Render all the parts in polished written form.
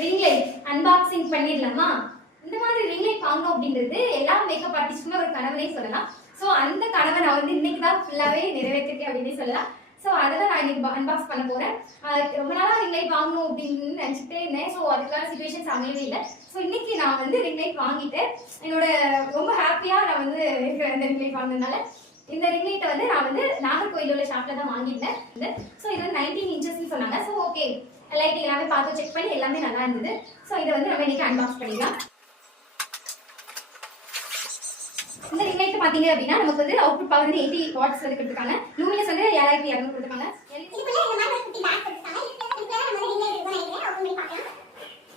Ring light unboxing பண்ணிடலாமா? இந்த மாதிரி ரிங் லைட் வாங்கணும் அப்படின்றது எல்லா மேக்கப் ஆர்டிஸ்டுமே ஒரு கனவுனே சொல்லலாம். ஸோ அந்த கனவை நான் வந்து இன்னைக்கு தான் ஃபுல்லாகவே நிறைவேற்றிருக்கேன் அப்படின்னு சொல்லலாம். ஸோ அதை தான் நான் இன்னைக்கு அன்பாக்ஸ் பண்ண போகிறேன். ரொம்ப நாளாக ரிங் லைட் வாங்கணும் அப்படின்னு நினச்சிட்டே இருந்தேன். ஸோ அதுக்கான சுச்சுவேஷன்ஸ் அமையவே இல்லை. ஸோ இன்னைக்கு நான் வந்து ரிங் லைட் வாங்கிட்டு என்னோட ரொம்ப ஹாப்பியாக நான் வந்து இருக்கிறேன் இந்த ரிங் லைட் வாங்கினதுனால. இந்த ரிங் லைட்டை வந்து நான் வந்து நாகர்கோயில் உள்ள ஷாப்பில் தான் வாங்கியிருந்தேன். ஸோ இது வந்து 19 இன்ச்சஸ்ன்னு சொன்னாங்க. ஸோ ஓகே, லைட் எல்லாமே பார்த்து செக் பண்ணி எல்லாமே நல்லா இருந்தது. ஸோ இதை வந்து நம்ம இன்னைக்கு அன்பாக்ஸ் பண்ணிடலாம். இந்த ரிங் லைட் பாத்தீங்க அப்படின்னா நமக்கு வந்து அவுட்புட் பவர் வந்து 80 வாட்ஸ் வந்து கொடுத்துருக்காங்க. லூமினஸ் வந்து 7200 கொடுத்துருக்காங்க. இதுக்குள்ள இந்த மாதிரி ஒரு குட்டி பேக் கொடுத்துருக்காங்க. இதுக்குள்ள நம்ம ரிங் லைட் இருக்குன்னு நினைக்கிறேன். ஓபன் பண்ணி பார்க்கலாம்.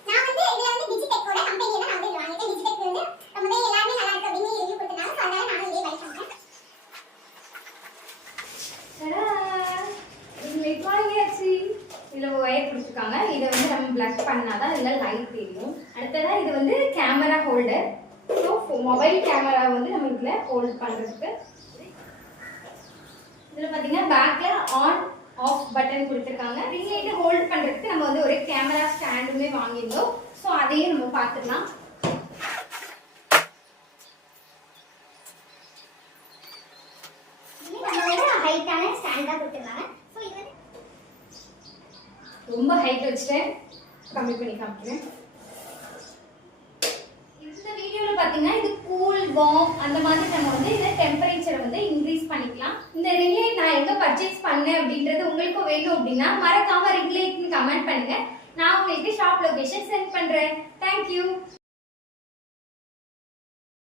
நான் வந்து இதுல வந்து டிஜிடெக்கோட கம்பெனில தான் நான் வந்து வாங்கிட்டேன். டிஜிடெக் வந்து ரொம்பவே எல்லாமே நல்லா இருக்கு அப்படின்னு ரிவ்யூ கொடுத்தாங்க. சோ அதனால நானும் இதே பை பண்ணேன். ரிங் லைட் வாங்கியாச்சு. இதுல ஒயர் கொடுத்துருக்காங்க. இதை வந்து நம்ம பிளக் பண்ணாதான் இதுல லைட் தெரியும். அடுத்ததா இது வந்து camera holder. So mobile camera வந்து நம்ம இதில் ஹோல்ட் பண்ணுறதுக்கு. இதில் பார்த்தீங்கன்னா பேக்கில் ஆன் ஆஃப் பட்டன் கொடுத்துருக்காங்க. ரிங் லைட்டை ஹோல்ட் பண்ணுறதுக்கு நம்ம வந்து ஒரு கேமரா ஸ்டாண்டுமே வாங்கியிருந்தோம். ஸோ அதையும் நம்ம பார்த்துக்கலாம். ஹைட்டான ஸ்டாண்ட் தான் கொடுத்துருக்காங்க. ஸோ இது வந்து ரொம்ப ஹைட் வச்சுட்டேன், கம்மி பண்ணி காமிக்கிறேன். பாத்தீங்கன்னா இது கூல் வார்ம் அந்த மாதிரி நம்ம வந்து இந்த டெம்பரேச்சரை வந்து இன்க்ரீஸ் பண்ணிக்கலாம். இந்த ரிங் லைட் நான் எங்க பர்ச்சேஸ் பண்ணேன் அப்படின்றது உங்களுக்கு வேணும் அப்படின்னா மறக்காம ரிங் லைட்னு கமெண்ட் பண்ணுங்க. நான் உங்களுக்கு ஷாப் லொகேஷன் சென்ட் பண்றேன். தேங்க்யூ.